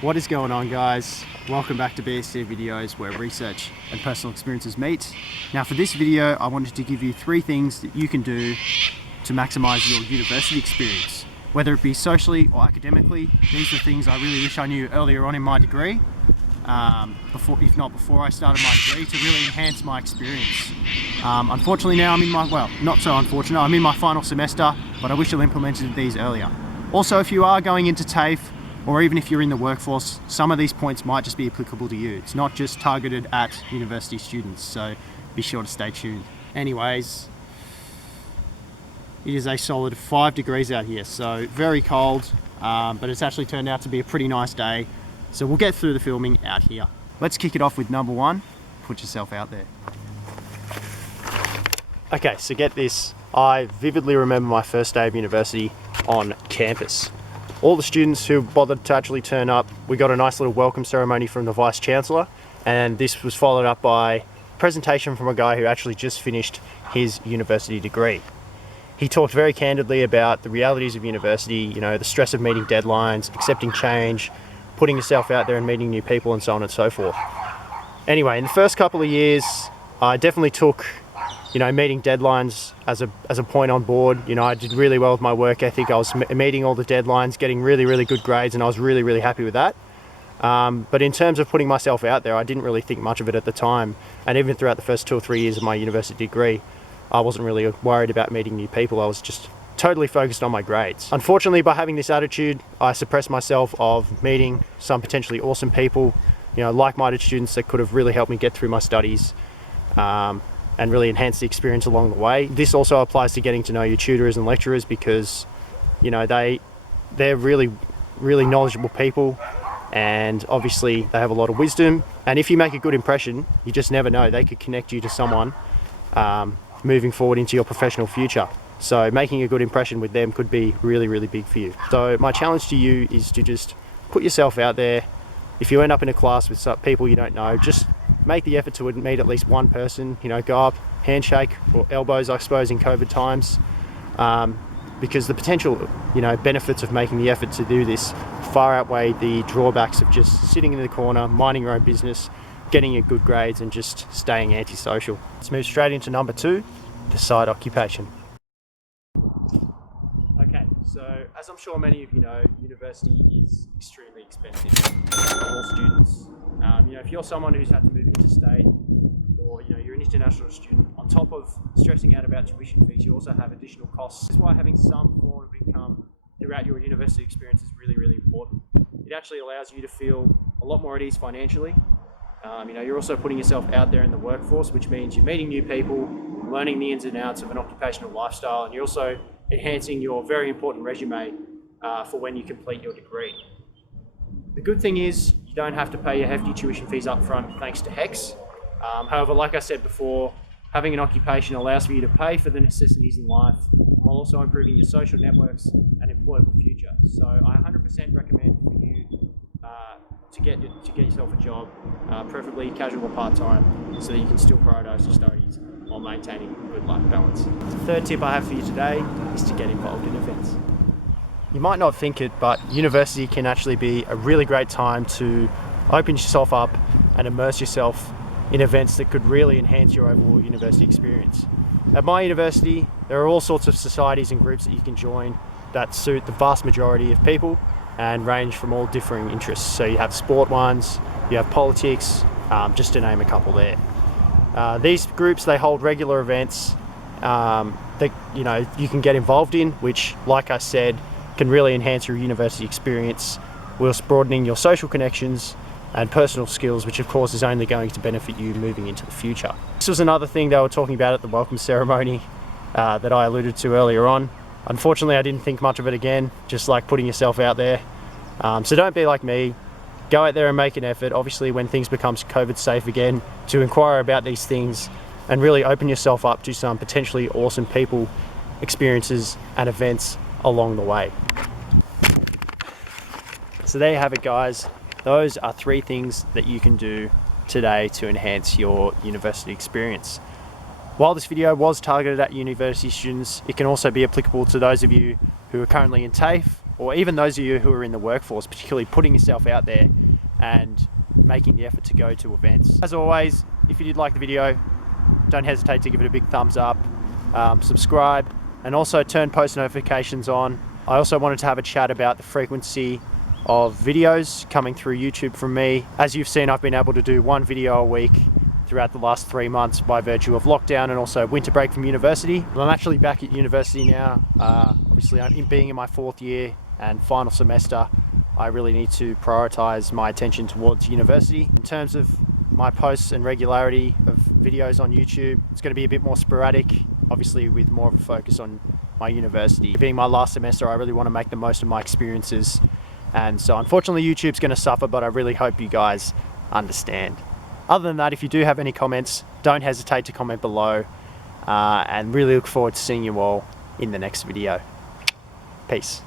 What is going on, guys? Welcome back to BSC Videos, where research and personal experiences meet. Now for this video, I wanted to give you 3 things that you can do to maximize your university experience. Whether it be socially or academically, these are things I really wish I knew earlier on in my degree, if not before I started my degree, to really enhance my experience. Unfortunately now I'm in my, well, not so unfortunate, I'm in my final semester, but I wish I implemented these earlier. Also, if you are going into TAFE, or even if you're in the workforce, some of these points might just be applicable to you. It's not just targeted at university students, so be sure to stay tuned. Anyways, it is a solid 5 degrees out here, so very cold, but it's actually turned out to be a pretty nice day. So we'll get through the filming out here. Let's kick it off with number 1, put yourself out there. Okay, so get this. I vividly remember my first day of university on campus. All the students who bothered to actually turn up, we got a nice little welcome ceremony from the Vice Chancellor, and this was followed up by a presentation from a guy who actually just finished his university degree. He talked very candidly about the realities of university, you know, the stress of meeting deadlines, accepting change, putting yourself out there and meeting new people, and so on and so forth. Anyway, in the first couple of years, I definitely took, meeting deadlines as a point on board. I did really well with my work ethic. I was meeting all the deadlines, getting really good grades, and I was really happy with that. But in terms of putting myself out there, I didn't really think much of it at the time. And even throughout the first 2 or 3 years of my university degree, I wasn't really worried about meeting new people. I was just totally focused on my grades. Unfortunately, by having this attitude, I suppressed myself of meeting some potentially awesome people, like-minded students that could have really helped me get through my studies, and really enhance the experience along the way. This also applies to getting to know your tutors and lecturers, because they're really knowledgeable people, and obviously they have a lot of wisdom, and if you make a good impression, you just never know, they could connect you to someone moving forward into your professional future. So making a good impression with them could be really big for you. So my challenge to you is to just put yourself out there. If you end up in a class with some people you don't know, just make the effort to meet at least one person. Go up, handshake, or elbows, I suppose, in COVID times, because the potential, benefits of making the effort to do this far outweigh the drawbacks of just sitting in the corner, minding your own business, getting your good grades, and just staying antisocial. Let's move straight into number 2, the side occupation. Okay, so as I'm sure many of you know, university is extremely expensive for all students. If you're someone who's had to move interstate, or you're an international student, on top of stressing out about tuition fees, you also have additional costs. This is why having some form of income throughout your university experience is really important. It actually allows you to feel a lot more at ease financially. You're also putting yourself out there in the workforce, which means you're meeting new people, learning the ins and outs of an occupational lifestyle, and you're also enhancing your very important resume for when you complete your degree. The good thing is you don't have to pay your hefty tuition fees up front thanks to HECS. However, like I said before, having an occupation allows for you to pay for the necessities in life while also improving your social networks and employable future. So I 100% recommend for you to get yourself a job, preferably casual or part-time, so that you can still prioritise your studies while maintaining a good life balance. The third tip I have for you today is to get involved in events. You might not think it, but university can actually be a really great time to open yourself up and immerse yourself in events that could really enhance your overall university experience. At my university, there are all sorts of societies and groups that you can join that suit the vast majority of people and range from all differing interests. So you have sport ones, you have politics, just to name a couple there. These groups, they hold regular events that you can get involved in, which, like I said, can really enhance your university experience whilst broadening your social connections and personal skills, which of course is only going to benefit you moving into the future. This was another thing they were talking about at the welcome ceremony that I alluded to earlier on. Unfortunately, I didn't think much of it again, just like putting yourself out there. So don't be like me. Go out there and make an effort, obviously when things become COVID safe again, to inquire about these things and really open yourself up to some potentially awesome people, experiences and events along the way. So there you have it, guys. Those are 3 things that you can do today to enhance your university experience. While this video was targeted at university students, it can also be applicable to those of you who are currently in TAFE or even those of you who are in the workforce, particularly putting yourself out there and making the effort to go to events. As always, if you did like the video, don't hesitate to give it a big thumbs up, subscribe, and also turn post notifications on. I also wanted to have a chat about the frequency of videos coming through YouTube from me. As you've seen, I've been able to do 1 video a week throughout the last 3 months by virtue of lockdown and also winter break from university. I'm actually back at university now. Obviously, I'm being in my 4th year and final semester. I really need to prioritize my attention towards university. In terms of my posts and regularity of videos on YouTube, it's going to be a bit more sporadic, obviously with more of a focus on my university. Being my last semester, I really want to make the most of my experiences. And so unfortunately YouTube's going to suffer, but I really hope you guys understand. Other than that, if you do have any comments, don't hesitate to comment below, and really look forward to seeing you all in the next video. Peace.